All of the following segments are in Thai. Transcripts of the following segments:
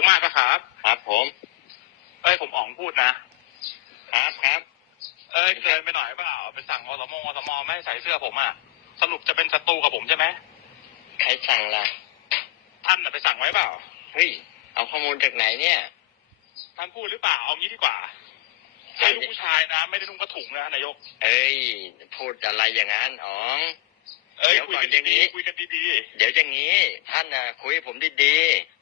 กมากนะครับ ครับผม เอ้ยผมอ๋องพูดนะ ครับครับ เอ้ยเกินไปหน่อยเปล่าไปสั่งอสมอสมไม่ให้ใส่เสื้อผมอะสรุปจะเป็นศัตรูกับผมใช่ไหมใครสั่งล่ะ ท่านน่ะไปสั่งไว้เปล่า เฮ้ย เอาข้อมูลจากไหนเนี่ย ท่านพูดหรือเปล่าเอางี้ดีกว่าให้ลูกผู้ชายนะ ไม่ได้นุ่งผ้าถุงนะนายก เอ้ย พูดอะไรอย่างนั้นอ๋องเอ้ยเดี๋ยวคุยก่อนกันอย่างนี้ดีๆคุยกันดีเดี๋ยวอย่างนี้ ท่านน่ะคุยกับผมดีๆ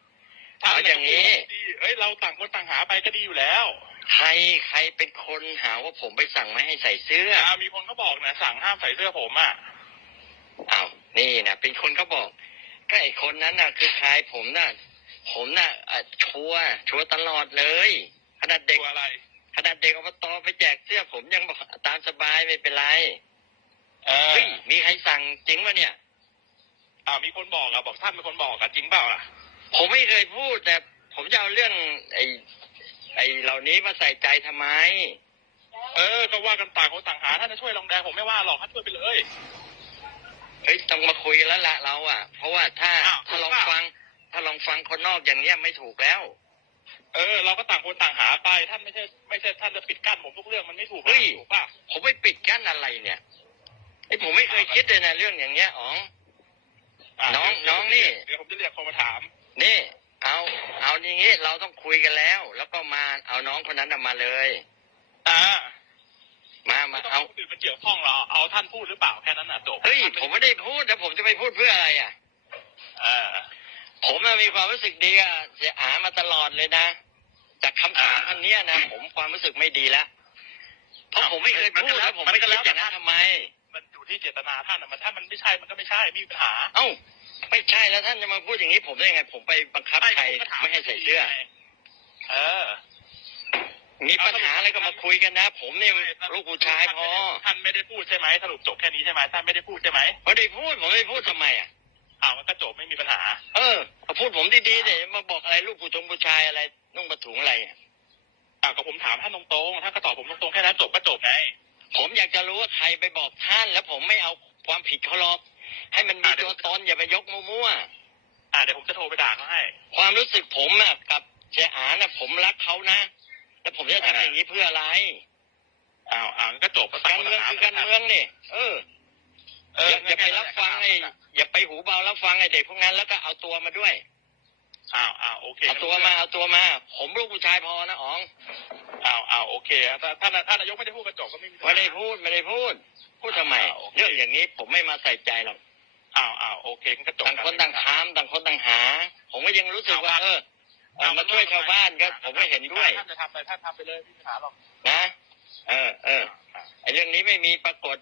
ท่านเอาอย่างนี้ดีๆเอ้ยเราต่างคนต่างหาไปก็ดีอยู่แล้วๆใครใครเป็นคนหาว่าผมไปสั่งไม่ให้ใส่เสื้ออ่ามีคนเขาบอกนะสั่งห้ามใส่เสื้อผมอะอ้าวนี่นะเป็นคนเขาบอกก็ไอคนนั้นน่ะ คือใครผมน่ะผมน่ะอะชัวร์ชัวร์ตลอดเลยขนาดเด็กตัวอะไรขนาดเด็กอบตไปแจกเสื้อผมยังบอกตามสบายไม่เป็นไรเออเฮ้ยมีใครสั่งจริงปะเนี่ย อ่ามีคนบอกอะบอกท่านเป็นคนบอกอะจริงเปล่าล่ะ ผมไม่เคยพูดแต่ผมจะเอาเรื่อง ไอ้ไอ้เหล่านี้มาใส่ใจทำไม เออ ก็ว่ากันต่างคนต่างหาท่านจะช่วยลองแดงผมไม่ว่าหรอกท่านช่วยไปเลย เฮ้ยต้องมาคุยกันแล้วละเราอะ เพราะว่าถ้าอ้าว ถ้าลองถูกเปล่าฟัง ถ้าลองฟังคนนอกอย่างเนี้ยไม่ถูกแล้ว เออ เราก็ต่างคนต่างหาไป ท่านไม่ใช่ไม่ใช่ท่านจะปิดกั้นผมทุกเรื่องมันไม่ถูกหรอกเฮ้ย ถูกป่ะ ผมไม่ปิดกั้นอะไรเนี่ยไอ้ผมไม่เคยคิดเลยนะเรื่องอย่างเงี้ยอ๋องะน้องเดี๋ยวน้องนี่ เดี๋ยวผมจะเรียกคนมาถาม นี่ เอา เอาอย่างงี้เราต้องคุยกันแล้ว แล้วก็มาเอาน้องคนนั้นน่ะมาเลย อ่ามาไม่มาต้องเอาเอาคนอื่นมาเกี่ยวข้องเราเอาท่านพูดหรือเปล่าแค่นั้นน่ะจบเฮ้ยผมไม่ได้พูดแล้วผมจะไปพูดเพื่ออะไรอะเออผมน่ะมีความรู้สึกดีกับเสียอามาตลอดเลยนะจากคำถามอ่าพันเนี้ยนะ ผมความรู้สึกไม่ดีแล้วเพราะอ้าวผมไม่เคยมันพูก็ดแล้วแล้วผมมันไม่ก็คิแล้ดวอย่างนั้นแต่ทำไม มันอยู่ที่เจตนาท่านนะมันถ้ามันไม่ใช่มันก็ไม่ใช่ไม่มีปัญหา เอ้า ไม่ใช่แล้วท่านจะมาพูดอย่างนี้ผมได้ยังไง ผมไปบังคับใครผมก็ถาไม่ให้ใส่เสื้อ เออ มีปัญหาอะไรก็มาคุยกันนะ ผมนี่ลูกผู้ชายพอท่านไม่ได้พูดใช่ไหมสรุปจบแค่นี้ใช่ไหมท่านไม่ได้พูดใช่ไหมไม่ได้พูดผมไม่ได้พูดทำไมอะอ้าวมันก็จบไม่มีปัญหา เออมาพูดผมดีๆเดี๋ยวมาบอกอะไรลูกผู้ชงผู้ชายอะไรนุ่งกระถุงอะไรอะอ้าวก็ผมถามท่านตรงๆท่านก็ตอบผมตรงๆแค่นั้นจบก็จบไงผมอยากจะรู้ว่าใครไปบอกท่านแล้วผมไม่เอาความผิดเขาหรอก ให้มันมีอ่าเดี๋ยวตัวตนอย่าไปยกมั่วๆอ่าเดี๋ยวผมจะโทรไปด่าเขาให้ ความรู้สึกผมอะกับเสียอาน่ะผมรักเขานะแล้วผมจะทำอย่างนี้เพื่ออะไรอ้าวอ้าวงั้นก็จบการเมืองคือการเมืองนี่เออเอออย่าอย่าไปรับฟังไอ้อย่าไปหูเบารับฟังไอ้เด็กพวกนั้นแล้วก็เอาตัวมาด้วยอ้าวอ้าวโอเคเอาตัวมาเอาตัวมา ผมลูกผู้ชายพอนะอ๋องอ้าวอ้าวโอเคถ้าท่านท่านนายกไม่ได้พูดก็จบก็ไม่มีปัญหาไม่ได้พูดไม่ได้พูด พูดทำไมอ่าโอเคเรื่องอย่างนี้ผมไม่มาใส่ใจหรอก อ้าวอ้าวโอเคงั้นก็จบต่างคนต่างถามต่างคนต่างหา ผมก็ยังรู้สึกว่าเออเออมาช่วยชาวบ้านก็ผมก็เห็นด้วยท่านจะทำอะไรท่านทำไปเลยไม่มีปัญหาหรอกนะ เออเออไอ้เรื่องนี้ไม่มีปรากฏ